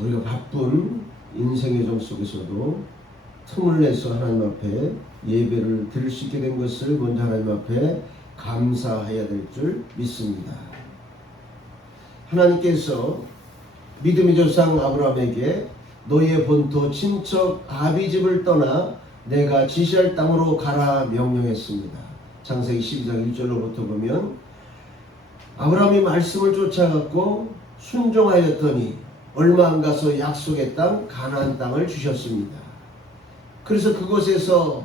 우리가 바쁜 인생의 정 속에서도 틈을 내서 하나님 앞에 예배를 드릴 수 있게 된 것을 먼저 하나님 앞에 감사해야 될 줄 믿습니다. 하나님께서 믿음의 조상 아브라함에게 너희의 본토 친척 아비집을 떠나 내가 지시할 땅으로 가라 명령했습니다. 창세기 12장 1절로부터 보면 아브라함이 말씀을 쫓아갔고 순종하였더니 얼마 안 가서 약속의 땅 가나안 땅을 주셨습니다. 그래서 그곳에서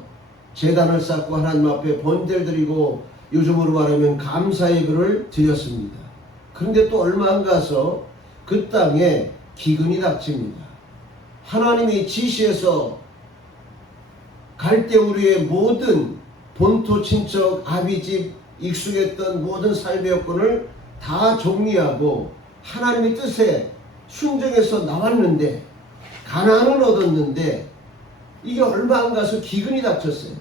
제단을 쌓고 하나님 앞에 번제를 드리고 요즘으로 말하면 감사 예배를 드렸습니다. 그런데 또 얼마 안 가서 그 땅에 기근이 닥칩니다. 하나님이 지시해서 갈대우리의 모든 본토 친척 아비집 익숙했던 모든 삶의 여건을 다 정리하고 하나님의 뜻에 순종해서 나왔는데 가나안을 얻었는데 이게 얼마 안 가서 기근이 닥쳤어요.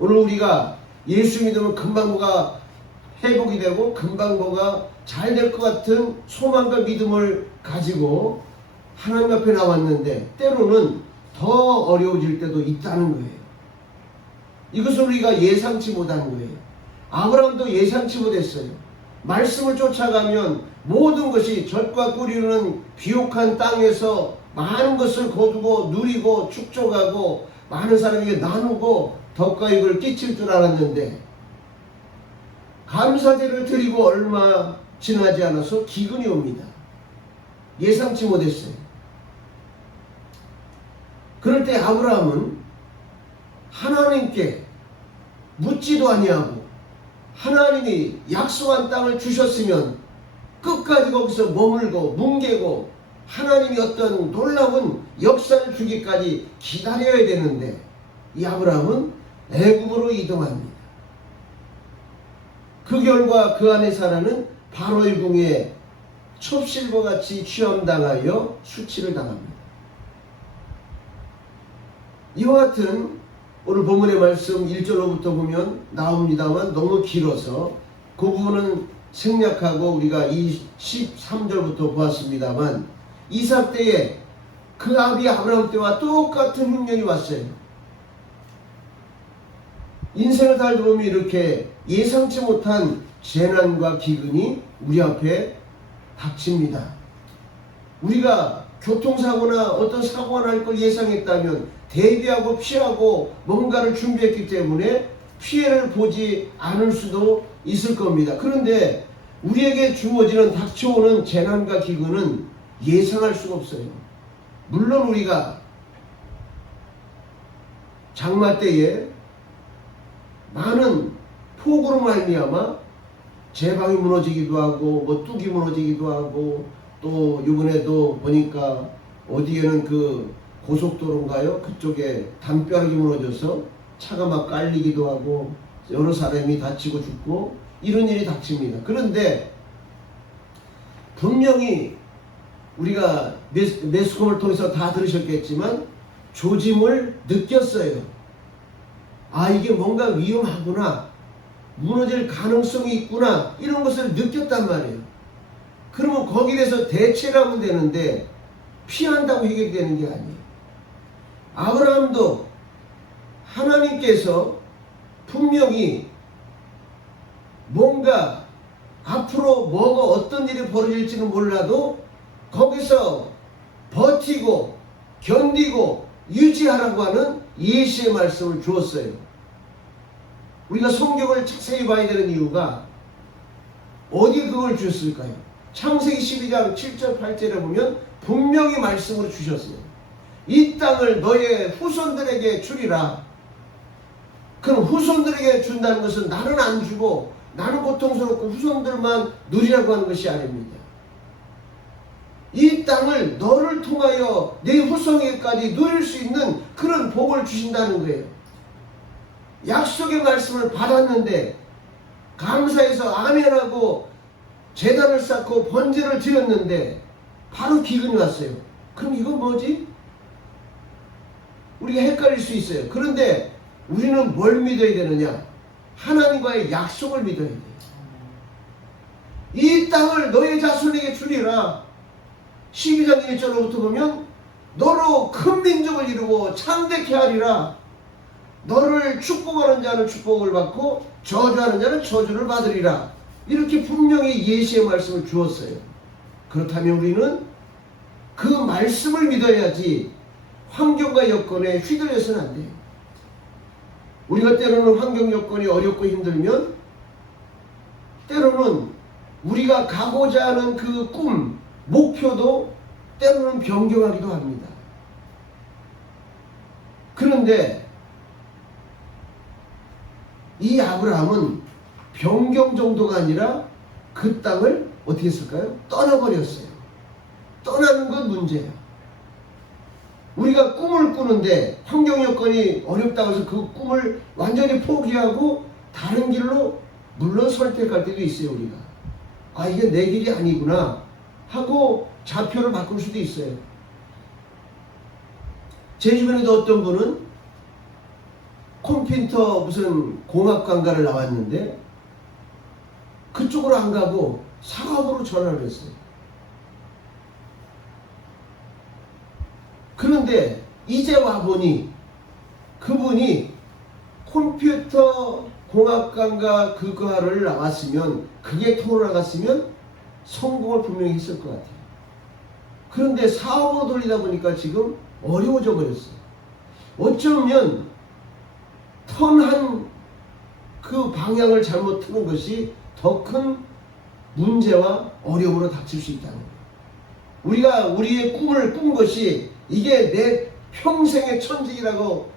오늘 우리가 예수 믿으면 금방 뭐가 회복이 되고 금방 뭐가 잘 될 것 같은 소망과 믿음을 가지고 하나님 앞에 나왔는데 때로는 더 어려워질 때도 있다는 거예요. 이것을 우리가 예상치 못한 거예요. 아브라함도 예상치 못했어요. 말씀을 쫓아가면 모든 것이 젖과 꿀이 흐르는 비옥한 땅에서 많은 것을 거두고 누리고 축적하고 많은 사람에게 나누고 덕과 이익을 끼칠 줄 알았는데 감사제를 드리고 얼마 지나지 않아서 기근이 옵니다. 예상치 못했어요. 그럴 때 아브라함은 하나님께 묻지도 아니하고 하나님이 약속한 땅을 주셨으면 끝까지 거기서 머물고 뭉개고 하나님이 어떤 놀라운 역사를 주기까지 기다려야 되는데 이 아브라함은 애굽으로 이동합니다. 그 결과 그 안에 살아는 바로의 궁에 첩실과 같이 취함당하여 수치를 당합니다. 이와 같은 오늘 본문의 말씀 1절로부터 보면 나옵니다만 너무 길어서 그 부분은 생략하고 우리가 13절부터 보았습니다만 이삭 때에 그 아비 아브라함 때와 똑같은 흉년이 왔어요. 인생을 살다 보면 이렇게 예상치 못한 재난과 기근이 우리 앞에 닥칩니다. 우리가 교통사고나 어떤 사고가 날 걸 예상했다면 대비하고 피하고 뭔가를 준비했기 때문에 피해를 보지 않을 수도 있을 겁니다. 그런데 우리에게 주어지는 닥쳐오는 재난과 기근은 예상할 수가 없어요. 물론 우리가 장마 때에 많은 폭우로 말미암아 제방이 무너지기도 하고 뭐 뚝이 무너지기도 하고 또 이번에도 보니까 어디에는 그 고속도로인가요? 그쪽에 담벼락이 무너져서 차가 막 깔리기도 하고 여러 사람이 다치고 죽고 이런 일이 닥칩니다. 그런데 분명히 우리가 매스컴을 통해서 다 들으셨겠지만 조짐을 느꼈어요. 아, 이게 뭔가 위험하구나, 무너질 가능성이 있구나, 이런 것을 느꼈단 말이에요. 그러면 거기에 대해서 대처를 하면 되는데 피한다고 해결되는 게 아니에요. 아브라함도 하나님께서 분명히 뭔가 앞으로 뭐가 어떤 일이 벌어질지는 몰라도 거기서 버티고 견디고 유지하라고 하는 예시의 말씀을 주었어요. 우리가 성경을 자세히 봐야 되는 이유가 어디에 그걸 주셨을까요? 창세기 12장 7절 8절에 보면 분명히 말씀으로 주셨어요. 이 땅을 너의 후손들에게 주리라. 그럼 후손들에게 준다는 것은 나는 안 주고 나는 고통스럽고 후손들만 누리라고 하는 것이 아닙니다. 이 땅을 너를 통하여 내 후손에게까지 누릴 수 있는 그런 복을 주신다는 거예요. 약속의 말씀을 받았는데 감사해서 아멘하고 제단을 쌓고 번제를 드렸는데 바로 기근이 왔어요. 그럼 이건 뭐지? 우리가 헷갈릴 수 있어요. 그런데 우리는 뭘 믿어야 되느냐? 하나님과의 약속을 믿어야 돼요. 이 땅을 너의 자손에게 주리라. 12장 1절로부터 보면 너로 큰 민족을 이루고 창대케 하리라. 너를 축복하는 자는 축복을 받고 저주하는 자는 저주를 받으리라. 이렇게 분명히 예시의 말씀을 주었어요. 그렇다면 우리는 그 말씀을 믿어야지 환경과 여건에 휘둘려서는 안 돼요. 우리가 때로는 환경 여건이 어렵고 힘들면 때로는 우리가 가고자 하는 그 꿈, 목표도 때로는 변경하기도 합니다. 그런데 이 아브라함은 변경 정도가 아니라 그 땅을 어떻게 했을까요? 떠나버렸어요. 떠나는 건 문제예요. 우리가 꿈을 꾸는데 환경 여건이 어렵다고 해서 그 꿈을 완전히 포기하고 다른 길로 물론 선택할 때도 있어요. 우리가 아 이게 내 길이 아니구나 하고 좌표를 바꿀 수도 있어요. 제 주변에도 어떤 분은 컴퓨터 무슨 공학관과를 나왔는데 그쪽으로 안 가고 사업으로 전화를 했어요. 그런데 이제 와보니 그분이 컴퓨터 공학관과 그거를 나왔으면 그게 통으로 나갔으면 성공을 분명히 했을 것 같아요. 그런데 사업으로 돌리다 보니까 지금 어려워져 버렸어요. 어쩌면 턴한 그 방향을 잘못 트는 것이 더 큰 문제와 어려움으로 닥칠 수 있다는 거예요. 우리가 우리의 꿈을 꾼 것이 이게 내 평생의 천직이라고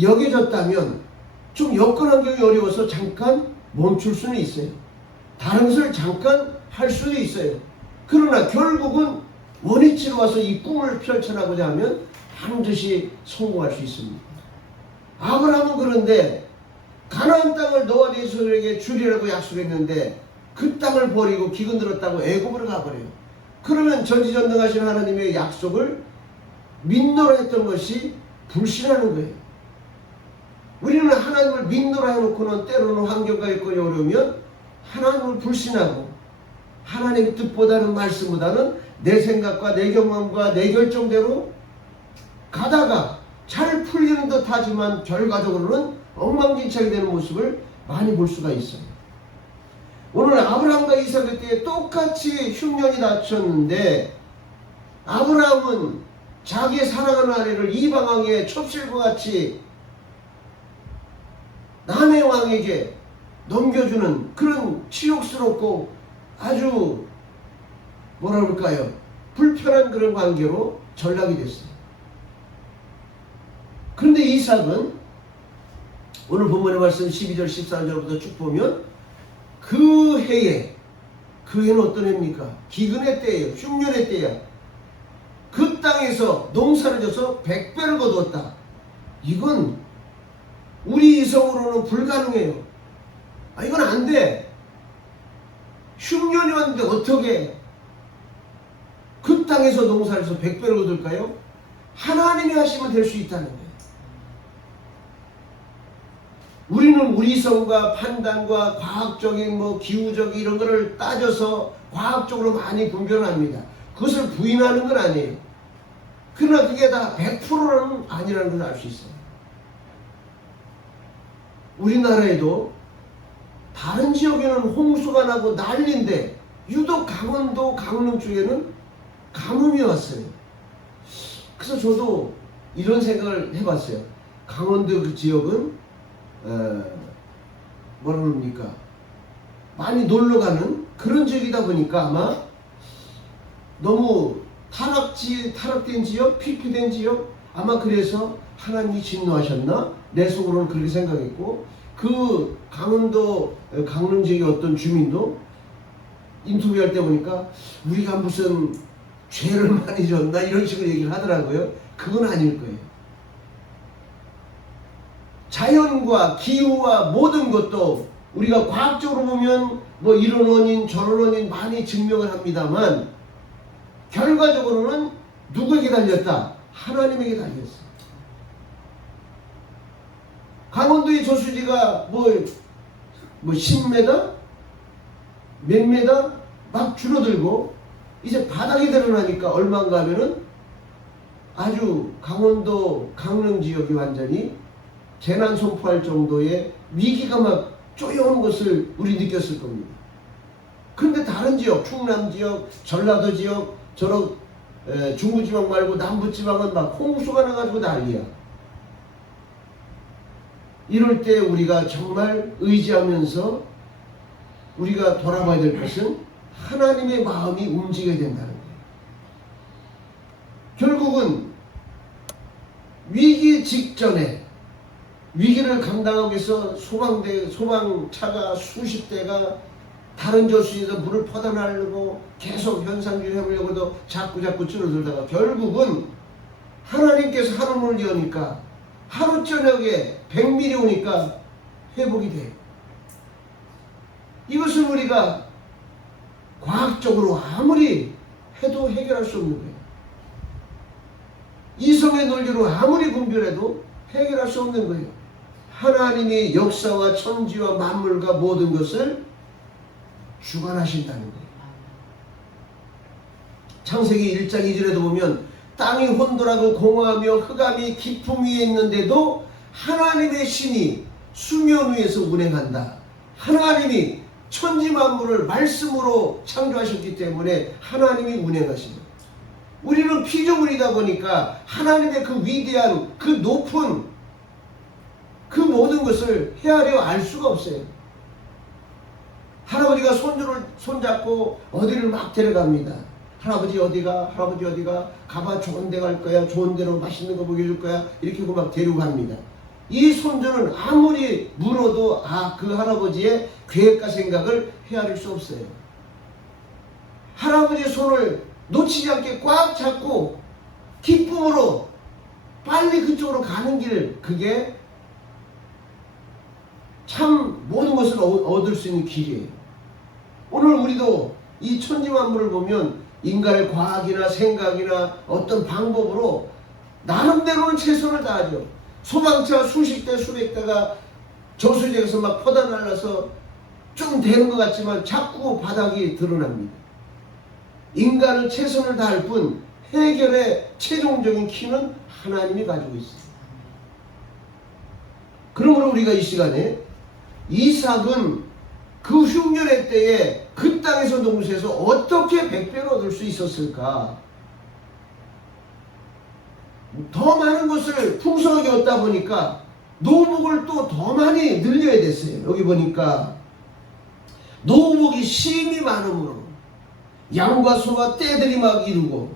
여겨졌다면 좀 여건 환경이 어려워서 잠깐 멈출 수는 있어요. 다른 것을 잠깐 할 수도 있어요. 그러나 결국은 원위치로 와서 이 꿈을 펼쳐나가고자 하면 반드시 성공할 수 있습니다. 아브라함은 그런데 가나안 땅을 너와 네 자손에게 주리라고 약속했는데 그 땅을 버리고 기근 들었다고 애굽으로 가버려요. 그러면 전지전능하신 하나님의 약속을 믿노라 했던 것이 불신하는 거예요. 우리는 하나님을 믿노라 해놓고는 때로는 환경과 여건이 어려우면 하나님을 불신하고 하나님의 뜻보다는 말씀보다는 내 생각과 내 경험과 내 결정대로 가다가 잘 풀리는 듯 하지만 결과적으로는 엉망진창이 되는 모습을 많이 볼 수가 있어요. 오늘 아브라함과 이삭의 때에 똑같이 흉년이 닥쳤는데 아브라함은 자기의 사랑하는 아내를 이방 왕의 첩실과 같이 남의 왕에게 넘겨주는 그런 치욕스럽고 아주 뭐라 그럴까요? 불편한 그런 관계로 전락이 됐어요. 그런데 이삭은 오늘 본문의 말씀 12절 14절부터 쭉 보면 그 해에 그 해는 어떤 해입니까? 기근의 때예요. 흉년의 때야. 그 땅에서 농사를 져서 100배를 거두었다. 이건 우리 이성으로는 불가능해요. 아 이건 안 돼. 흉년이 왔는데 어떻게 그 땅에서 농사를 해서 100배를 거둘까요? 하나님이 하시면 될 수 있다는 거예요. 우리는 우리 성과 판단과 과학적인 기후적 이런 거를 따져서 과학적으로 많이 분별합니다. 그것을 부인하는 건 아니에요. 그러나 그게 다 100%는 아니라는 걸 알 수 있어요. 우리나라에도 다른 지역에는 홍수가 나고 난리인데 유독 강원도 강릉 쪽에는 가뭄이 왔어요. 그래서 저도 이런 생각을 해봤어요. 강원도 그 지역은 뭐라 그럽니까? 많이 놀러가는 그런 지역이다 보니까 아마 너무 타락된 지역, 피폐된 지역 아마 그래서 하나님이 진노하셨나? 내 속으로는 그렇게 생각했고 그 강원도 강릉 지역의 어떤 주민도 인터뷰할 때 보니까 우리가 무슨 죄를 많이 졌나 이런 식으로 얘기를 하더라고요. 그건 아닐 거예요. 자연과 기후와 모든 것도 우리가 과학적으로 보면 이런 원인 저런 원인 많이 증명을 합니다만 결과적으로는 누구에게 달렸다? 하나님에게 달렸어. 강원도의 저수지가 10m? 몇 m? 막 줄어들고 이제 바닥이 드러나니까 얼마인가 하면은 아주 강원도 강릉 지역이 완전히 재난 선포할 정도의 위기가 막 쪼여오는 것을 우리 느꼈을 겁니다. 그런데 다른 지역, 충남 지역, 전라도 지역, 중부지방 말고 남부지방은 막 홍수가 나가지고 난리야. 이럴 때 우리가 정말 의지하면서 우리가 돌아봐야 될 것은 하나님의 마음이 움직여야 된다는 거예요. 결국은 위기 직전에 위기를 감당하기 위해서 소방차가 수십 대가 다른 저수지에서 물을 퍼다나려고 계속 현상주의 해보려고도 자꾸 줄어들다가 결국은 하나님께서 하늘문을 여니까 하루 저녁에 100mm 오니까 회복이 돼요. 이것을 우리가 과학적으로 아무리 해도 해결할 수 없는 거예요. 이성의 논리로 아무리 분별해도 해결할 수 없는 거예요. 하나님이 역사와 천지와 만물과 모든 것을 주관하신다는 거예요. 창세기 1장 2절에도 보면 땅이 혼돈하고 공허하며 흑암이 깊음 위에 있는데도 하나님의 신이 수면 위에서 운행한다. 하나님이 천지 만물을 말씀으로 창조하셨기 때문에 하나님이 운행하십니다. 우리는 피조물이다 보니까 하나님의 그 위대한 그 높은 그 모든 것을 헤아려 알 수가 없어요. 할아버지가 손주를 손잡고 어디를 막 데려갑니다. 할아버지 어디가? 할아버지 어디가? 가봐, 좋은 데 갈 거야. 좋은 데로 맛있는 거 먹여줄 거야. 이렇게 하고 막 데리고 갑니다. 이 손주는 아무리 물어도 그 할아버지의 계획과 생각을 헤아릴 수 없어요. 할아버지의 손을 놓치지 않게 꽉 잡고 기쁨으로 빨리 그쪽으로 가는 길, 그게 참 모든 것을 얻을 수 있는 길이에요. 오늘 우리도 이 천지만물을 보면 인간의 과학이나 생각이나 어떤 방법으로 나름대로는 최선을 다하죠. 소방차 수십 대 수백 대가 저수지에서 막 퍼다 날라서 좀 되는 것 같지만 자꾸 바닥이 드러납니다. 인간은 최선을 다할 뿐 해결의 최종적인 키는 하나님이 가지고 있어요. 그러므로 우리가 이 시간에 이삭은 그 흉년의 때에 그 땅에서 농사해서 어떻게 100배를 얻을 수 있었을까? 더 많은 것을 풍성하게 얻다 보니까 노복을 또 더 많이 늘려야 됐어요. 여기 보니까 노복이 심이 많으므로 양과 소가 떼들이 막 이루고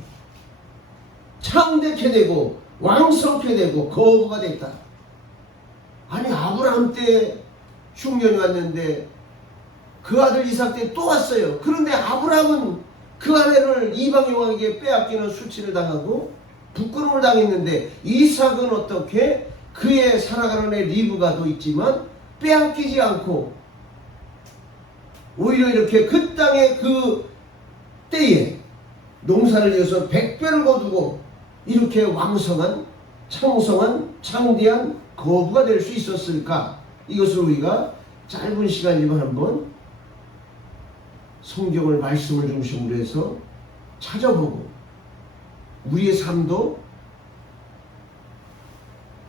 창대케 되고 왕성케 되고 거부가 됐다. 아니 아브라함 때 흉년이 왔는데 그 아들 이삭 때 또 왔어요. 그런데 아브라함은 그 아내를 이방 여왕에게 빼앗기는 수치를 당하고 부끄러움을 당했는데 이삭은 어떻게 그의 살아가는 애 리브가도 있지만 빼앗기지 않고 오히려 이렇게 그 땅의 그 때에 농사를 지어서 100배를 거두고 이렇게 왕성한 창성한 창대한 거부가 될 수 있었을까? 이것을 우리가 짧은 시간이지만 한번 성경을 말씀을 중심으로 해서 찾아보고 우리의 삶도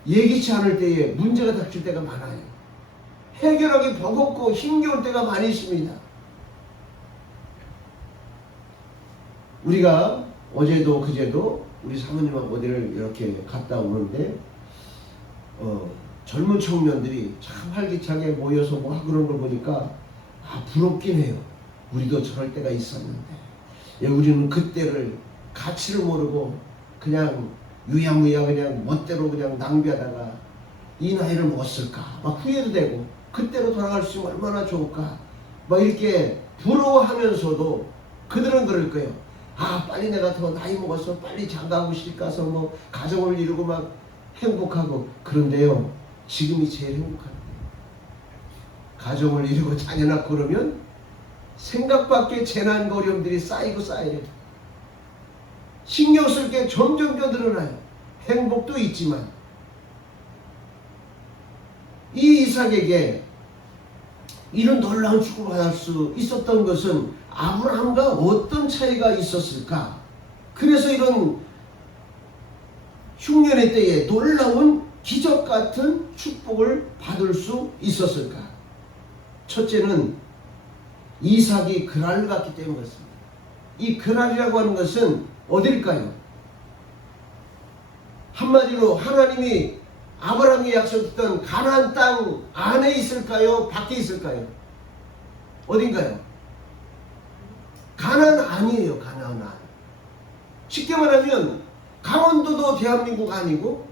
예기치 않을 때에 문제가 닥칠 때가 많아요. 해결하기 버겁고 힘겨울 때가 많이 있습니다. 우리가 어제도 그제도 우리 사모님하고 어디를 이렇게 갔다 오는데 젊은 청년들이 참 활기차게 모여서 뭐 하고 그런 걸 보니까 부럽긴 해요. 우리도 저럴 때가 있었는데 우리는 그때를 가치를 모르고 그냥 유야무야 그냥 멋대로 그냥 낭비하다가 이 나이를 못 쓸까 막 후회도 되고 그때로 돌아갈 수 있으면 얼마나 좋을까 막 이렇게 부러워하면서도 그들은 그럴 거예요. 빨리 내가 더 나이 먹어서 빨리 장가하고 시집가서 뭐 가정을 이루고 막 행복하고. 그런데요 지금이 제일 행복한데 가정을 이루고 자녀 낳고 그러면 생각밖의 재난과 어려움들이 쌓이고 쌓여요. 신경 쓸 게 점점 더 늘어나요. 행복도 있지만 이 이삭에게 이런 놀라운 축복을 받을 수 있었던 것은 아브라함과 어떤 차이가 있었을까? 그래서 이런 흉년의 때에 놀라운 기적 같은 축복을 받을 수 있었을까? 첫째는 이삭이 그랄을 갖기 때문이었습니다. 이 그랄이라고 하는 것은 어딜까요? 한마디로 하나님이 아브라함에게 약속했던 가나안 땅 안에 있을까요? 밖에 있을까요? 어딘가요? 가나안 아니에요. 가나안 안. 쉽게 말하면 강원도도 대한민국 아니고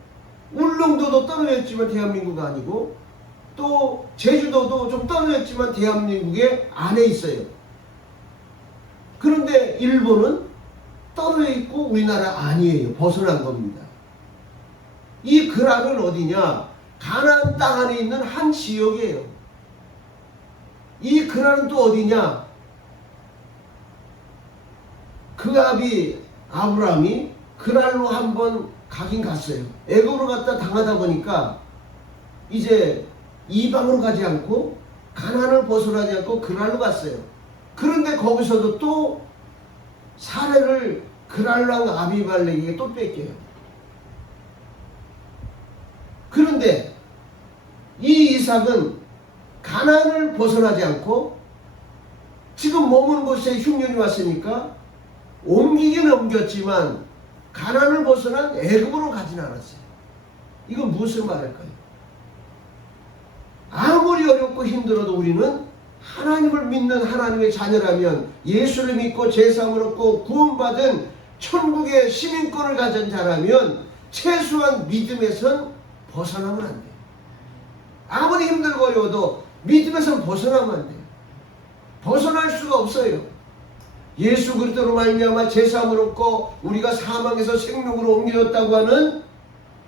울릉도도 떨어져 있지만 대한민국 아니고 또 제주도도 좀 떨어져 있지만 대한민국의 안에 있어요. 그런데 일본은 떨어져 있고 우리나라 아니에요. 벗어난 겁니다. 이 그랄은 어디냐? 가나안 땅 안에 있는 한 지역이에요. 이 그랄은 또 어디냐? 그 아비 아브라함이 그랄로 한번 가긴 갔어요. 애굽으로 갔다 당하다 보니까 이제 이방으로 가지 않고 가나안을 벗어나지 않고 그랄로 갔어요. 그런데 거기서도 또 사례를 그랄 왕 아비멜렉에게 또 뺏겨요. 그런데 이 이삭은 가나안을 벗어나지 않고 지금 머무는 곳에 흉년이 왔으니까 옮기긴 옮겼지만 가나안을 벗어난 애굽으로 가진 않았어요. 이건 무엇을 말할까요? 아무리 어렵고 힘들어도 우리는 하나님을 믿는 하나님의 자녀라면 예수를 믿고 제사함을 얻고 구원받은 천국의 시민권을 가진 자라면 최소한 믿음에선 벗어나면 안 돼요. 아무리 힘들고 어려워도 믿음에선 벗어나면 안 돼요. 벗어날 수가 없어요. 예수 그리스도로 말미암아 제사함을 얻고 우리가 사망에서 생명으로 옮겨졌다고 하는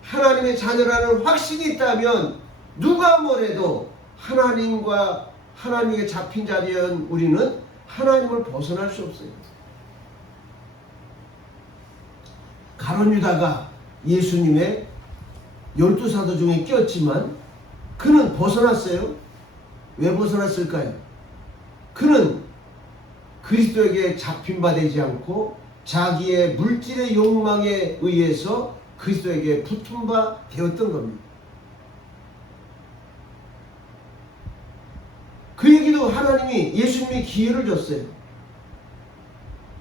하나님의 자녀라는 확신이 있다면 누가 뭐래도 하나님과 하나님께 잡힌 자리인 우리는 하나님을 벗어날 수 없어요. 가룟 유다가 예수님의 12사도 중에 꼈지만 그는 벗어났어요. 왜 벗어났을까요? 그는 그리스도에게 잡힌 바 되지 않고 자기의 물질의 욕망에 의해서 그리스도에게 붙은 바 되었던 겁니다. 그 얘기도 하나님이 예수님이 기회를 줬어요.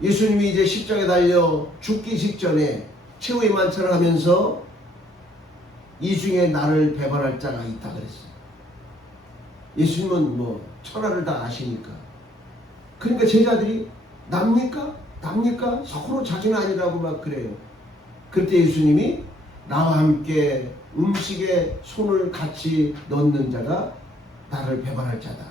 예수님이 이제 십자가에 달려 죽기 직전에 최후의 만찬을 하면서 이 중에 나를 배반할 자가 있다 그랬어요. 예수님은 뭐 천하를 다 아시니까. 그러니까 제자들이 납니까? 납니까? 서로 자기는 아니라고 막 그래요. 그때 예수님이 나와 함께 음식에 손을 같이 넣는 자가 나를 배반할 자다.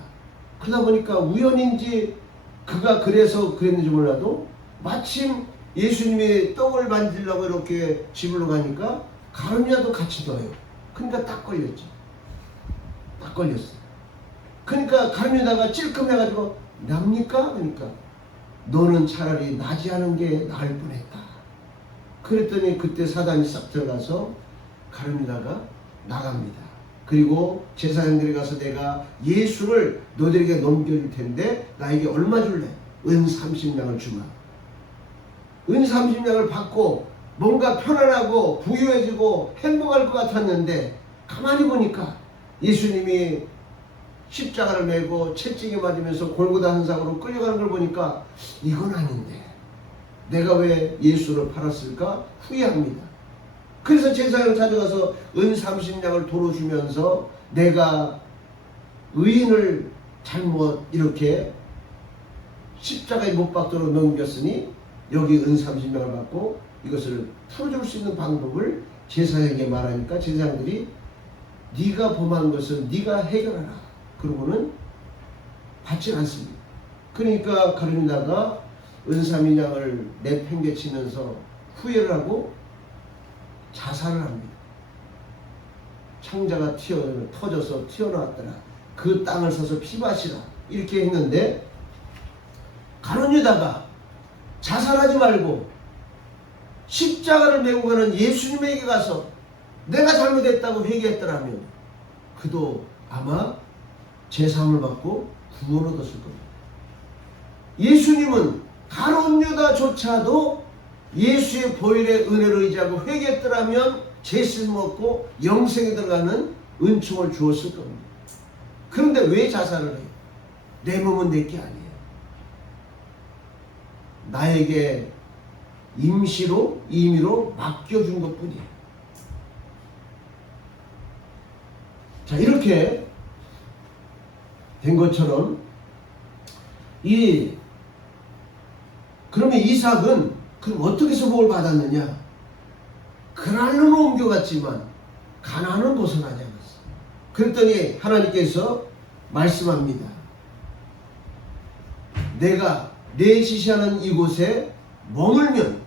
그러다 보니까 우연인지 그가 그래서 그랬는지 몰라도 마침 예수님이 떡을 만지려고 이렇게 집으로 가니까 가룟 유다도 같이 넣어요. 그러니까 딱 걸렸죠. 딱 걸렸어요. 그러니까 가룟 유다가 찔끔해가지고 납니까? 그러니까 너는 차라리 나지 않은 게 나을 뻔했다. 그랬더니 그때 사단이 싹 들어가서 가룟 유다가 나갑니다. 그리고 제사장들이 가서 내가 예수를 너희들에게 넘겨줄 텐데 나에게 얼마 줄래? 은 30냥을 주마. 은 30냥을 받고 뭔가 편안하고 부유해지고 행복할 것 같았는데 가만히 보니까 예수님이 십자가를 메고 채찍에 맞으면서 골고다 한상으로 끌려가는 걸 보니까 이건 아닌데 내가 왜 예수를 팔았을까 후회합니다. 그래서 제사장을 찾아가서 은 30냥을 도로 주면서 내가 의인을 잘못 이렇게 십자가에 못 박도록 넘겼으니 여기 은 30냥을 받고 이것을 풀어줄 수 있는 방법을 제사장에게 말하니까 제사장들이 네가 범한 것은 네가 해결하라. 그러고는 받지 않습니다. 그러니까 가룟 유다가 은 30냥을 내팽개치면서 후회를 하고 자살을 합니다. 창자가 터져서 튀어나왔더라. 그 땅을 사서 피마시라. 이렇게 했는데 가룟 유다가 자살하지 말고 십자가를 메고 가는 예수님에게 가서 내가 잘못했다고 회개했더라면 그도 아마 제사함을 받고 구원 얻었을 겁니다. 예수님은 가룟 유다조차도 예수의 보혈의 은혜를 의지하고 회개했더라면 죄를 먹고 영생에 들어가는 은총을 주었을 겁니다. 그런데 왜 자살을 해요? 내 몸은 내게 아니에요. 나에게 임의로 맡겨준 것 뿐이에요. 자, 이렇게 된 것처럼 그러면 이삭은 그럼 어떻게 해서 복을 받았느냐? 그날로는 옮겨갔지만 가나안은 벗어나지 않았어. 그랬더니 하나님께서 말씀합니다. 내가 내 지시하는 이곳에 머물면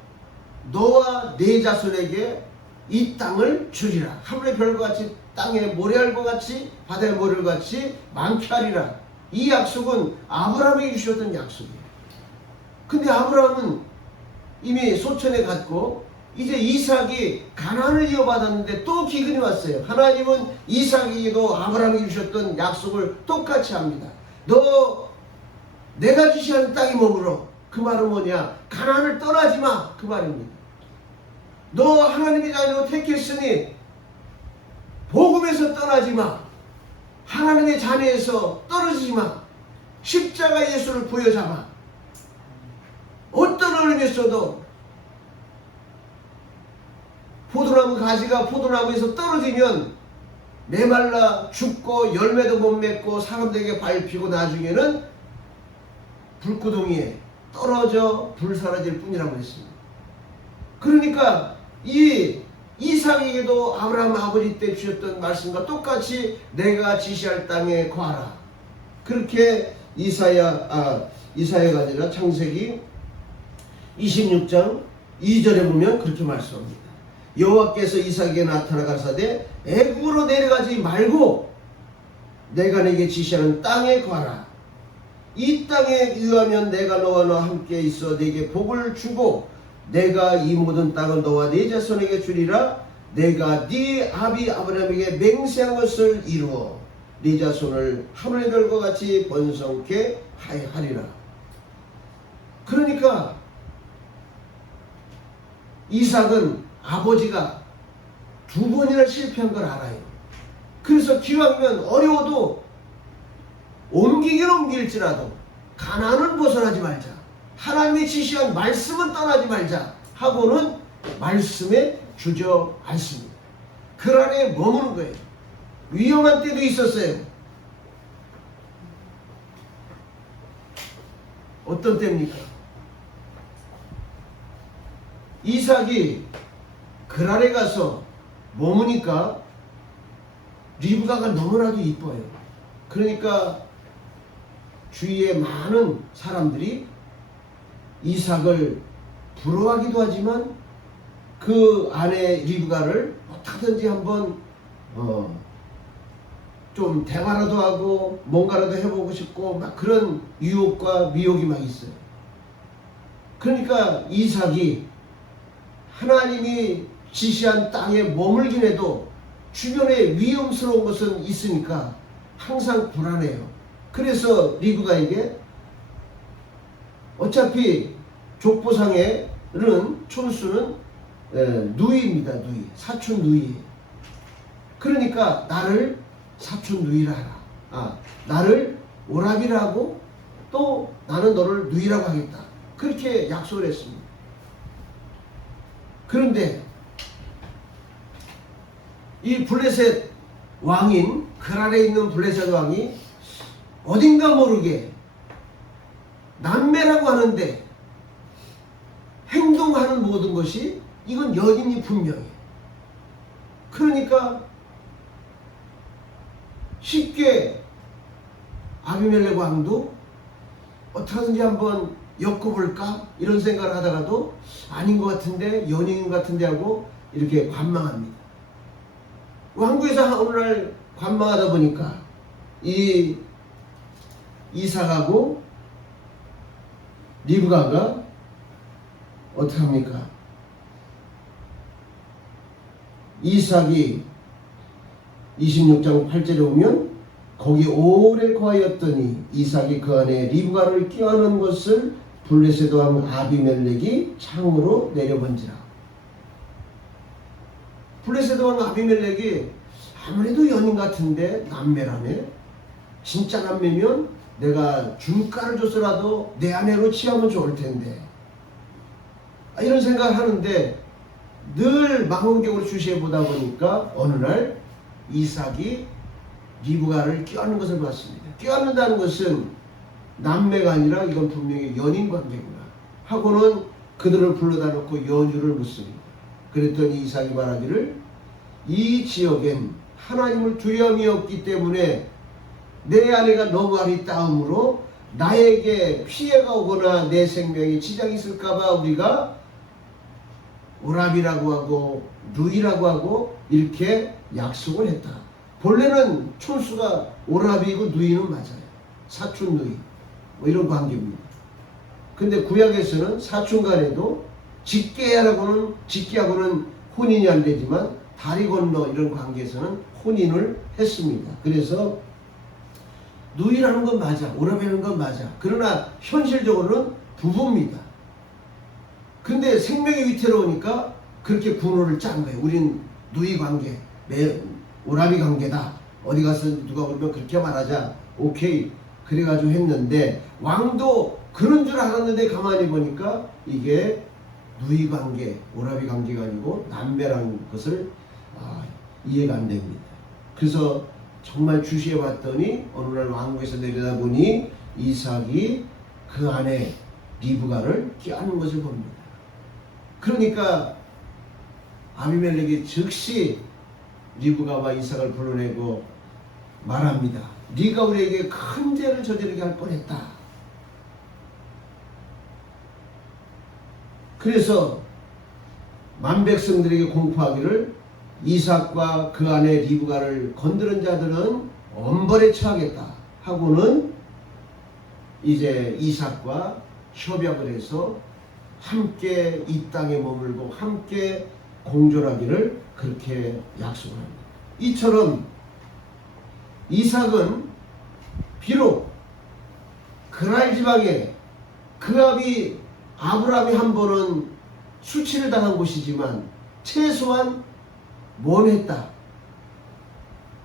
너와 네 자손에게 이 땅을 주리라. 하늘의 별과 같이 땅의 모래알과 같이 바다의 모래알과 같이 많게 하리라. 이 약속은 아브라함에게 주셨던 약속이에요. 근데 아브라함은 이미 소천에 갔고 이제 이삭이 가나안을 이어받았는데 또 기근이 왔어요. 하나님은 이삭에게도 아브라함에게 주셨던 약속을 똑같이 합니다. 너 내가 지시하는 땅에 머물러. 그 말은 뭐냐? 가나안을 떠나지 마. 그 말입니다. 너 하나님의 자녀로 택했으니 복음에서 떠나지 마. 하나님의 자녀에서 떨어지지 마. 십자가 예수를 부여잡아. 어떤 어려움에서도 포도나무 가지가 포도나무에서 떨어지면 메말라 죽고 열매도 못 맺고 사람들에게 밟히고 나중에는 불구덩이에 떨어져 불사라질 뿐이라고 했습니다. 그러니까 이 이삭에게도 아브라함 아버지 때 주셨던 말씀과 똑같이 내가 지시할 땅에 거하라. 그렇게 이사야가 아니라 창세기 26장 2절에 보면 그렇게 말씀합니다. 여호와께서 이삭에게 나타나 가라사대 애굽으로 내려가지 말고 내가 내게 지시하는 땅에 거하라. 이 땅에 의하면 내가 너와 함께 있어 내게 복을 주고 내가 이 모든 땅을 너와 네 자손에게 주리라. 내가 네 아비 아브라함에게 맹세한 것을 이루어 네 자손을 하늘의 별과 같이 번성케 하리라. 그러니까 이삭은 아버지가 두 번이나 실패한 걸 알아요. 그래서 기왕이면 어려워도 옮기긴 옮길지라도 가나안은 벗어나지 말자. 하나님이 지시한 말씀은 떠나지 말자 하고는 말씀에 주저앉습니다. 그 안에 머무는 거예요. 위험한 때도 있었어요. 어떤 때입니까? 이삭이 그랄에 가서 머무니까 리브가가 너무나도 이뻐요. 그러니까 주위에 많은 사람들이 이삭을 부러워하기도 하지만 그 아내 리브가를 어떻게든지 한번 좀 대화라도 하고 뭔가라도 해보고 싶고 막 그런 유혹과 미혹이 막 있어요. 그러니까 이삭이 하나님이 지시한 땅에 머물긴 해도 주변에 위험스러운 것은 있으니까 항상 불안해요. 그래서 리브가에게 어차피 족보상에는 촌수는 누이입니다. 누이. 사촌 누이예요. 그러니까 나를 사촌 누이라 하라. 나를 오라비라 하고 또 나는 너를 누이라고 하겠다. 그렇게 약속을 했습니다. 그런데 이 블레셋 왕인 그랄에 있는 블레셋 왕이 어딘가 모르게 남매라고 하는데 행동하는 모든 것이 이건 여인이 분명해. 그러니까 쉽게 아비멜렉 왕도 어떻게든지 한번 엮어볼까 이런 생각을 하다가도 아닌 것 같은데 연예인 같은데 하고 이렇게 관망합니다. 왕궁에서 오늘날 관망하다 보니까 이 이삭하고 리브가가 어떻게 합니까? 이삭이 26장 8절에 오면 거기 오래 거하였더니 이삭이 그 안에 리브가를 껴안은 것을 블레셋 왕 아비멜렉이 창으로 내려본지라. 블레셋 왕 아비멜렉이 아무래도 연인 같은데 남매라네. 진짜 남매면 내가 중가를 줬어라도 내 아내로 취하면 좋을 텐데. 이런 생각을 하는데 늘 망원경으로 주시해 보다 보니까 어느 날 이삭이 리브가를 껴안는 것을 봤습니다. 껴안는다는 것은 남매가 아니라 이건 분명히 연인 관계구나 하고는 그들을 불러다 놓고 연유를 묻습니다. 그랬더니 이삭이 말하기를 이 지역엔 하나님을 두려움이 없기 때문에 내 아내가 너무 아리따움으로 나에게 피해가 오거나 내 생명에 지장이 있을까봐 우리가 오라비라고 하고 누이라고 하고 이렇게 약속을 했다. 본래는 촌수가 오라비고 누이는 맞아요. 사촌 누이 뭐 이런 관계입니다. 근데 구약에서는 사촌 간에도 직계하고는 혼인이 안 되지만 다리 건너 이런 관계에서는 혼인을 했습니다. 그래서 누이라는 건 맞아, 오라비라는 건 맞아. 그러나 현실적으로는 부부입니다. 근데 생명이 위태로우니까 그렇게 분호를 짠 거예요. 우린 누이 관계, 오라비 관계다. 어디 가서 누가 그러면 그렇게 말하자. 오케이. 그래가지고 했는데 왕도 그런 줄 알았는데 가만히 보니까 이게 누이 관계, 오라비 관계가 아니고 남매라는 것을 이해가 안 됩니다. 그래서 정말 주시해 봤더니 어느 날 왕궁에서 내려다보니 이삭이 그 안에 리브가를 껴안는 것을 봅니다. 그러니까 아비멜렉이 즉시 리브가와 이삭을 불러내고 말합니다. 네가 우리에게 큰 죄를 저지르게 할 뻔했다. 그래서 만백성들에게 공포하기를 이삭과 그 아내 리브가를 건드린 자들은 엄벌에 처하겠다 하고는 이제 이삭과 협약을 해서 함께 이 땅에 머물고 함께 공존하기를 그렇게 약속을 합니다. 이처럼 이삭은 비록 그랄 지방에 그 아비 아브라함이 한 번은 수치를 당한 곳이지만 최소한 뭘 했다.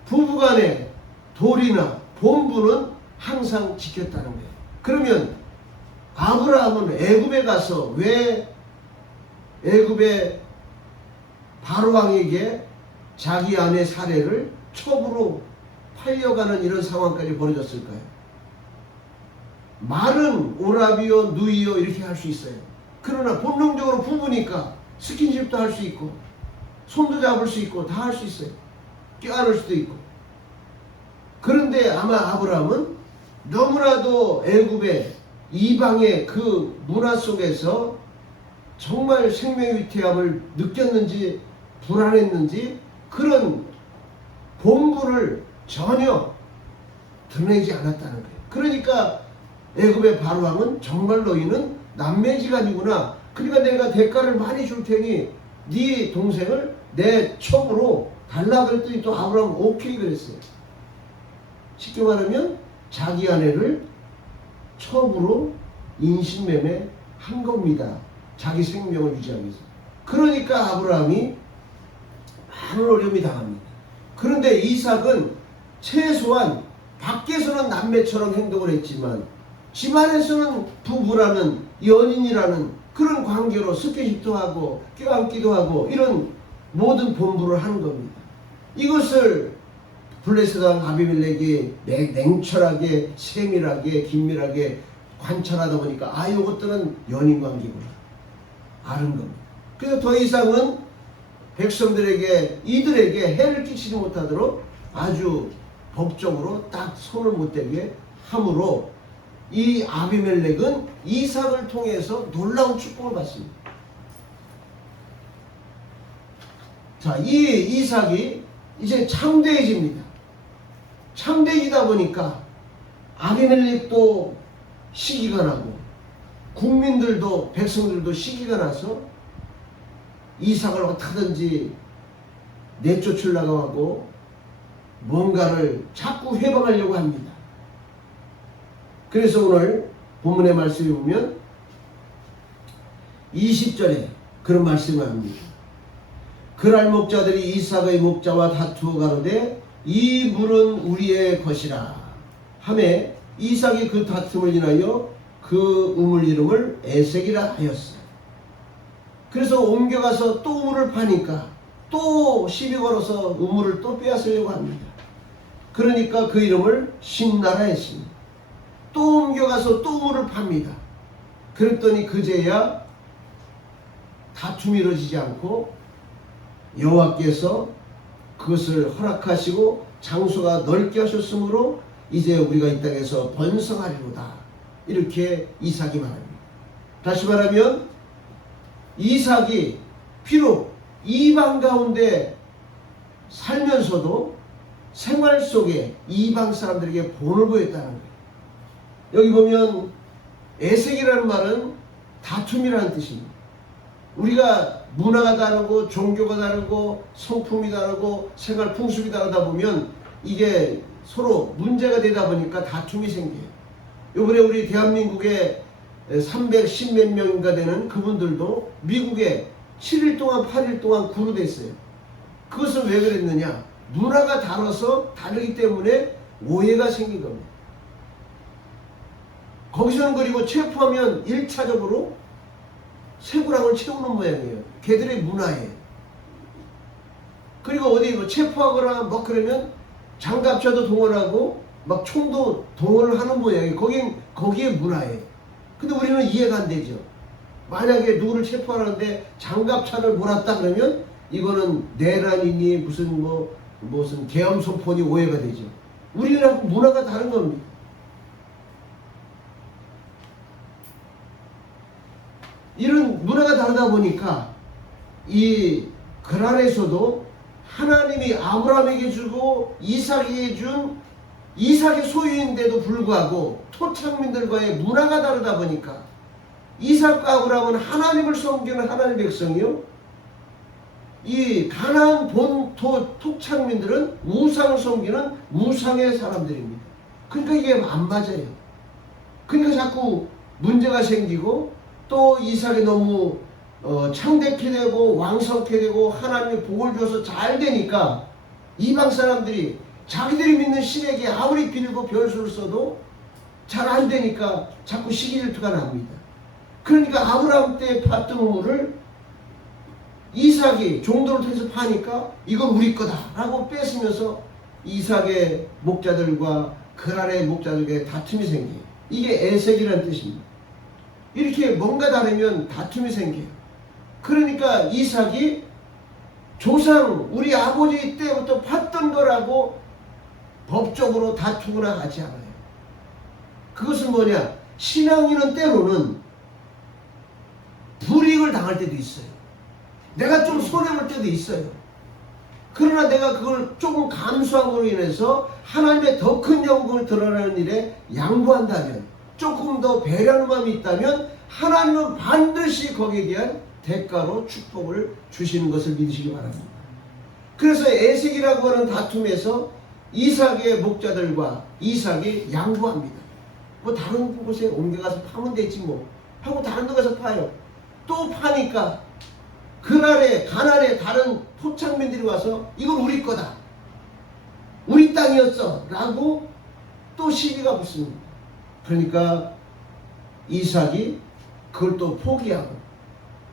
부부간의 도리나 본분은 항상 지켰다는 거예요. 그러면 아브라함은 애굽에 가서 왜 애굽의 바로왕에게 자기 아내 사례를 첩으로 팔려가는 이런 상황까지 벌어졌을까요? 말은 오라비요 누이요 이렇게 할 수 있어요. 그러나 본능적으로 부부니까 스킨십도 할 수 있고 손도 잡을 수 있고 다 할 수 있어요. 껴안을 수도 있고. 그런데 아마 아브라함은 너무나도 애굽의 이방의 그 문화 속에서 정말 생명의 위태함을 느꼈는지 불안했는지 그런 본분을 전혀 드러내지 않았다는 거예요. 그러니까 애굽의 바로왕은 정말 너희는 남매지간이구나. 그러니까 내가 대가를 많이 줄 테니 네 동생을 내 첩으로 달라 그랬더니 또 아브라함은 오케이 그랬어요. 쉽게 말하면 자기 아내를 첩으로 인신매매 한 겁니다. 자기 생명을 유지하기 위해서. 그러니까 아브라함이 많은 어려움이 당합니다. 그런데 이삭은 최소한 밖에서는 남매처럼 행동을 했지만 집안에서는 부부라는 연인이라는 그런 관계로 스킨십도 하고 껴안기도 하고 이런 모든 본분을 하는 겁니다. 이것을 블레셋 왕 아비멜렉이 냉철하게 세밀하게 긴밀하게 관찰하다 보니까 이것들은 연인관계구나 아는 겁니다. 그래서 더 이상은 백성들에게 이들에게 해를 끼치지 못하도록 아주 법적으로 딱 손을 못 대게 함으로 이 아비멜렉은 이삭을 통해서 놀라운 축복을 받습니다. 자, 이 이삭이 이제 창대해집니다. 창대해지다 보니까 아비멜렉도 시기가 나고 국민들도 백성들도 시기가 나서 이삭을 어떻게든지 내쫓으려고 하고 뭔가를 자꾸 회방하려고 합니다. 그래서 오늘 본문의 말씀을 보면 20절에 그런 말씀을 합니다. 그날 목자들이 이삭의 목자와 다투어 가로되 이 물은 우리의 것이라 하매 이삭이 그 다툼을 인하여 그 우물 이름을 에색이라 하였어요. 그래서 옮겨가서 또 우물을 파니까 또 시비 걸어서 우물을 또 빼앗으려고 합니다. 그러니까 그 이름을 신나라 했습니다. 또 옮겨가서 또 우물을 팝니다. 그랬더니 그제야 다툼이 이루어지지 않고 여호와께서 그것을 허락하시고 장소가 넓게 하셨으므로 이제 우리가 이 땅에서 번성하리로다. 이렇게 이삭이 말합니다. 다시 말하면 이삭이 비록 이방 가운데 살면서도 생활 속에 이방 사람들에게 본을 보였다는 거예요. 여기 보면 에색이라는 말은 다툼이라는 뜻입니다. 우리가 문화가 다르고 종교가 다르고 성품이 다르고 생활 풍습이 다르다 보면 이게 서로 문제가 되다 보니까 다툼이 생겨요. 요번에 우리 대한민국에 310몇 명인가 되는 그분들도 미국에 7일 동안 8일 동안 구류됐어요. 그것은 왜 그랬느냐? 문화가 다르기 때문에 오해가 생긴 겁니다. 거기서는 그리고 체포하면 1차적으로 새구랑을 채우는 모양이에요. 걔들의 문화에. 그리고 어디 뭐 체포하거나 막 그러면 장갑차도 동원하고 막 총도 동원을 하는 모양이에요. 거기에 문화에. 근데 우리는 이해가 안 되죠. 만약에 누구를 체포하는데 장갑차를 몰았다 그러면 이거는 내란이니 무슨 계엄선포니 오해가 되죠. 우리랑 문화가 다른 겁니다. 이런 문화가 다르다 보니까 이 그랄에서도 하나님이 아브라함에게 주고 이삭에게 준 이삭의 소유인데도 불구하고 토착민들과의 문화가 다르다 보니까 이삭과 아브라함은 하나님을 섬기는 하나님의 백성이요, 이 가나안 본토 토착민들은 우상을 섬기는 우상의 사람들입니다. 그러니까 이게 안 맞아요. 그러니까 자꾸 문제가 생기고 또 이삭이 너무 창대케 되고 왕성케 되고 하나님의 복을 줘서 잘 되니까 이방 사람들이 자기들이 믿는 신에게 아무리 빌고 별수를 써도 잘 안 되니까 자꾸 시기질투가 납니다. 그러니까 아브라함 때 팠던 우물을 이삭이 종도를 통해서 파니까 이건 우리 거다 라고 뺏으면서 이삭의 목자들과 그랄의 목자들에게 다툼이 생겨요. 이게 에색이라는 뜻입니다. 이렇게 뭔가 다르면 다툼이 생겨요. 그러니까 이삭이 조상 우리 아버지 때부터 팠던 거라고 법적으로 다투거나 하지 않아요. 그것은 뭐냐? 신앙인은 때로는 불이익을 당할 때도 있어요. 내가 좀 손해볼 때도 있어요. 그러나 내가 그걸 조금 감수함으로 인해서 하나님의 더 큰 영광을 드러내는 일에 양보한다면, 조금 더 배려하는 마음이 있다면 하나님은 반드시 거기에 대한 대가로 축복을 주시는 것을 믿으시기 바랍니다. 그래서 에색이라고 하는 다툼에서 이삭의 목자들과 이삭이 양보합니다. 뭐 다른 곳에 옮겨가서 파면 되지 뭐 하고 다른 데 가서 파요. 또 파니까 그날에 가나안에 다른 토착민들이 와서 이건 우리 거다, 우리 땅이었어 라고 또 시비가 붙습니다. 그러니까 이삭이 그걸 또 포기하고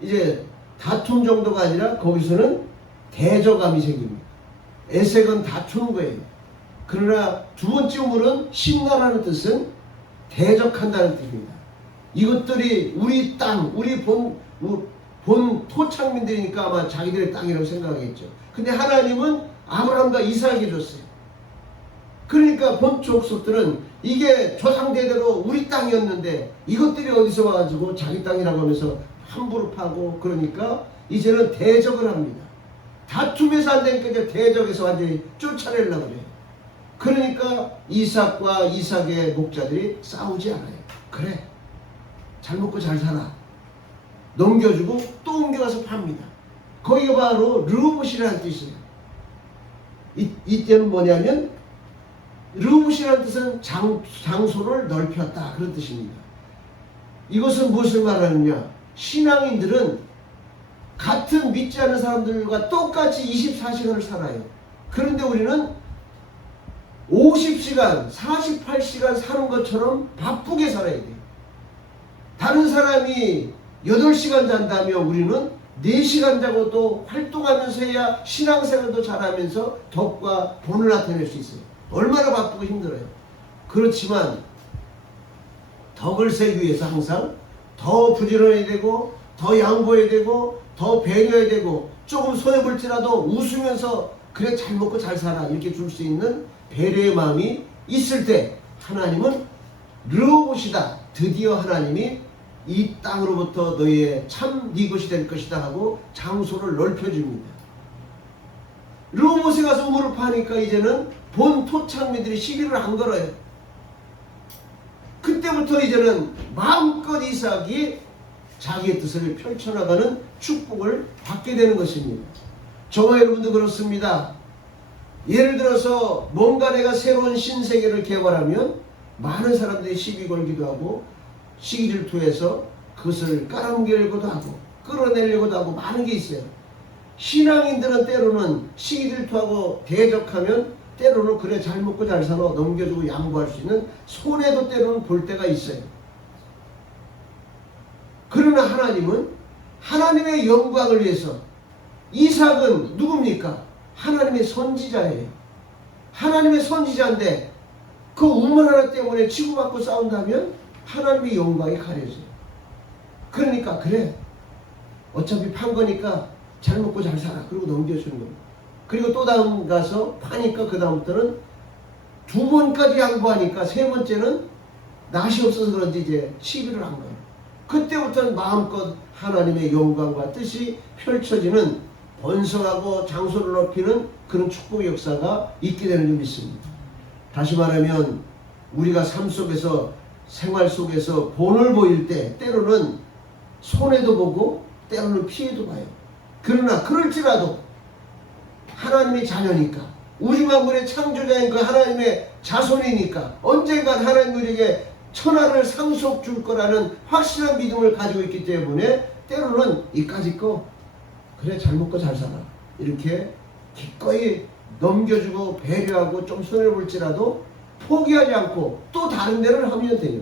이제 다툼 정도가 아니라 거기서는 대적감이 생깁니다. 에색은 다투는 거예요. 그러나 두 번째 우물은 신나라는 뜻은 대적한다는 뜻입니다. 이것들이 우리 땅, 우리 본 토착민들이니까 아마 자기들의 땅이라고 생각하겠죠. 근데 하나님은 아브라함과 이삭에게 줬어요. 그러니까 본 족속들은 이게 조상대대로 우리 땅이었는데 이것들이 어디서 와가지고 자기 땅이라고 하면서 함부로 파고, 그러니까 이제는 대적을 합니다. 다툼에서 안 되니까 이제 대적에서 완전히 쫓아내려고 그래요. 그러니까 이삭과 이삭의 목자들이 싸우지 않아요. 그래, 잘 먹고 잘 살아, 넘겨주고 또 옮겨가서 팝니다. 거기가 바로 르호봇이라는 뜻이에요. 이때는 뭐냐면 르우시라는 뜻은 장소를 넓혔다 그런 뜻입니다. 이것은 무엇을 말하느냐? 신앙인들은 같은 믿지 않는 사람들과 똑같이 24시간을 살아요. 그런데 우리는 50시간, 48시간 사는 것처럼 바쁘게 살아야 돼요. 다른 사람이 8시간 잔다면 우리는 4시간 자고도 활동하면서 해야 신앙생활도 잘하면서 덕과 본을 나타낼 수 있어요. 얼마나 바쁘고 힘들어요. 그렇지만 덕을 세우기 위해서 항상 더 부지런해야 되고 더 양보해야 되고 더 배려해야 되고 조금 손해볼지라도 웃으면서 그래 잘 먹고 잘 살아 이렇게 줄 수 있는 배려의 마음이 있을 때 하나님은 르호봇이다. 드디어 하나님이 이 땅으로부터 너희의 참 네 것이 될 것이다 하고 장소를 넓혀줍니다. 르호봇에 가서 무릎하니까 이제는 본 토착민들이 시기를 안 걸어요. 그때부터 이제는 마음껏 이삭이 자기의 뜻을 펼쳐나가는 축복을 받게 되는 것입니다. 저와 여러분도 그렇습니다. 예를 들어서 뭔가 내가 새로운 신세계를 개발하면 많은 사람들이 시비 걸기도 하고 시기질투해서 그것을 깔아뭉개려고도 하고 끌어내려고도 하고 많은 게 있어요. 신앙인들은 때로는 시기질투하고 대적하면 때로는 그래 잘 먹고 잘 살아 넘겨주고 양보할 수 있는 손해도 때로는 볼 때가 있어요. 그러나 하나님은 하나님의 영광을 위해서 이삭은 누굽니까? 하나님의 선지자예요. 하나님의 선지자인데 그 우물 하나 때문에 치고받고 싸운다면 하나님의 영광이 가려져요. 그러니까 그래 어차피 판 거니까 잘 먹고 잘 살아 그리고 넘겨주는 거예요. 그리고 또 다음 가서 파니까 그 다음부터는 2번까지 양보하니까 3번째는 낯이 없어서 그런지 이제 시비를 한 거예요. 그때부터는 마음껏 하나님의 영광과 뜻이 펼쳐지는 번성하고 장소를 높이는 그런 축복의 역사가 있게 되는 줄 믿습니다. 다시 말하면 우리가 삶 속에서 생활 속에서 본을 보일 때 때로는 손해도 보고 때로는 피해도 봐요. 그러나 그럴지라도 하나님의 자녀니까 우주 만물의 창조자인 그 하나님의 자손이니까 언젠간 하나님 우리에게 천하를 상속 줄 거라는 확실한 믿음을 가지고 있기 때문에 때로는 이까짓 거 그래 잘 먹고 잘 살아 이렇게 기꺼이 넘겨주고 배려하고 좀 손해볼지라도 포기하지 않고 또 다른 데를 하면 돼요.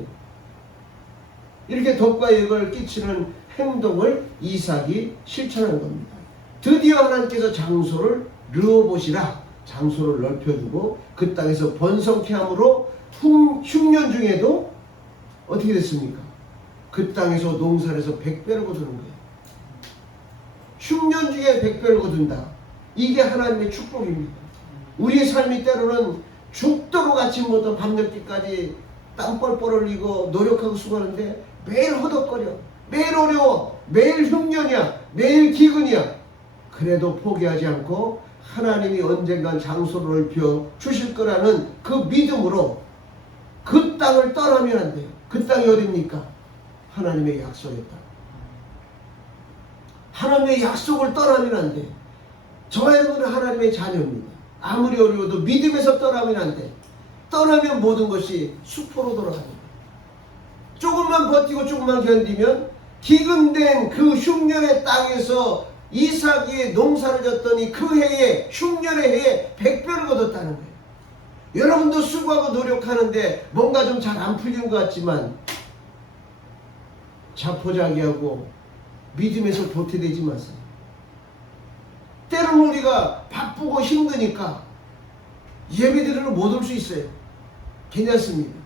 이렇게 덕과 이익을 끼치는 행동을 이삭이 실천한 겁니다. 드디어 하나님께서 장소를 르호봇이라 장소를 넓혀주고 그 땅에서 번성케 함으로 흉년 중에도 어떻게 됐습니까? 그 땅에서 농사를 해서 100배를 거두는 거예요. 흉년 중에 100배를 거둔다. 이게 하나님의 축복입니다. 우리의 삶이 때로는 죽도록 아침부터 밤늦게까지 땀 뻘뻘 흘리고 노력하고 수고하는데 매일 허덕거려. 매일 어려워. 매일 흉년이야. 매일 기근이야. 그래도 포기하지 않고 하나님이 언젠간 장소를 넓혀 주실 거라는 그 믿음으로 그 땅을 떠나면 안 돼요. 그 땅이 어딥니까? 하나님의 약속의 땅. 하나님의 약속을 떠나면 안 돼. 저와 여러분은 하나님의 자녀입니다. 아무리 어려워도 믿음에서 떠나면 안 돼. 떠나면 모든 것이 수포로 돌아갑니다. 조금만 버티고 조금만 견디면 기근된 그 흉년의 땅에서 이삭이 농사를 졌더니 그 해에 흉년의 해에 100배를 거뒀다는 거예요. 여러분도 수고하고 노력하는데 뭔가 좀 잘 안 풀리는 것 같지만 자포자기하고 믿음에서 도태되지 마세요. 때로는 우리가 바쁘고 힘드니까 예배드리러 못 올 수 있어요. 괜찮습니다.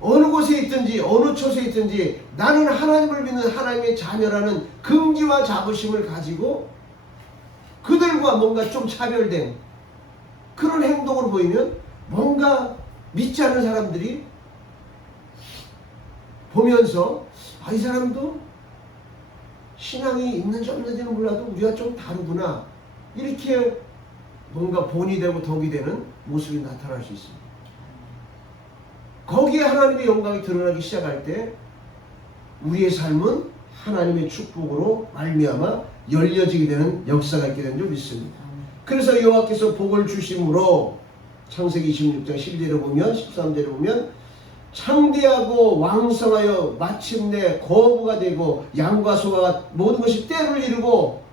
어느 곳에 있든지 어느 처소에 있든지 나는 하나님을 믿는 하나님의 자녀라는 긍지와 자부심을 가지고 그들과 뭔가 좀 차별된 그런 행동을 보이면 뭔가 믿지 않는 사람들이 보면서 이 사람도 신앙이 있는지 없는지는 몰라도 우리가 좀 다르구나 이렇게 뭔가 본이 되고 덕이 되는 모습이 나타날 수 있습니다. 거기에 하나님의 영광이 드러나기 시작할 때 우리의 삶은 하나님의 축복으로 말미암아 열려지게 되는 역사가 있게 되는 줄 믿습니다. 그래서 여호와께서 복을 주심으로 창세기 26장 12절에 보면 13절에 보면 창대하고 왕성하여 마침내 거부가 되고 양과 소가 모든 것이 때를 이루고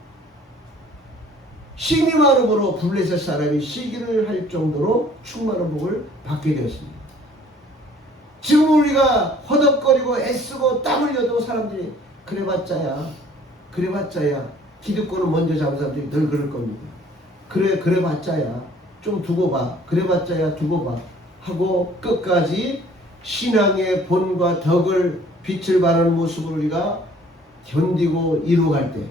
심히 많음으로 블레셋 사람이 시기를 할 정도로 충만한 복을 받게 되었습니다. 지금 우리가 허덕거리고 애쓰고 땀 흘려도 사람들이 그래봤자야 기득권을 먼저 잡은 사람들이 늘 그럴 겁니다. 그래봤자야 좀 두고 봐, 그래봤자야 두고 봐 하고 끝까지 신앙의 본과 덕을 빛을 발하는 모습을 우리가 견디고 이루어갈 때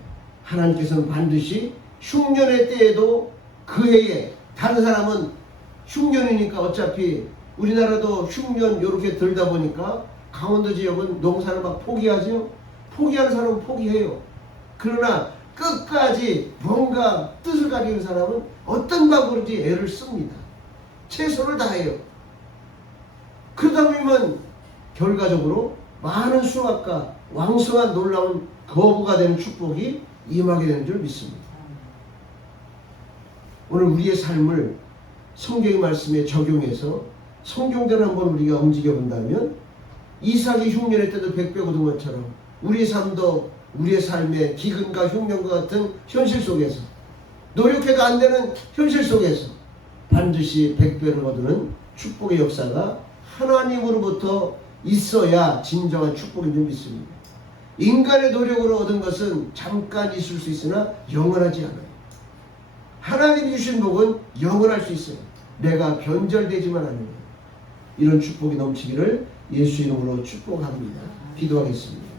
하나님께서는 반드시 흉년의 때에도 그 해에 다른 사람은 흉년이니까 어차피 우리나라도 흉년 이렇게 들다 보니까 강원도 지역은 농사를 막 포기하죠. 포기하는 사람은 포기해요. 그러나 끝까지 뭔가 뜻을 가지는 사람은 어떤 방법으로든지 애를 씁니다. 최선을 다해요. 그러다 보면 결과적으로 많은 수확과 왕성한 놀라운 거부가 되는 축복이 임하게 되는 줄 믿습니다. 오늘 우리의 삶을 성경의 말씀에 적용해서 성경대로 한번 우리가 움직여 본다면 이삭이 흉년의 때도 100배 거둔 것처럼 우리 삶도 우리의 삶의 기근과 흉년과 같은 현실 속에서 노력해도 안 되는 현실 속에서 반드시 100배를 거두는 축복의 역사가 하나님으로부터 있어야 진정한 축복인 줄 믿습니다. 인간의 노력으로 얻은 것은 잠깐 있을 수 있으나 영원하지 않아요. 하나님이 주신 복은 영원할 수 있어요. 내가 변절되지만 않으면 이런 축복이 넘치기를 예수 이름으로 축복합니다. 기도하겠습니다.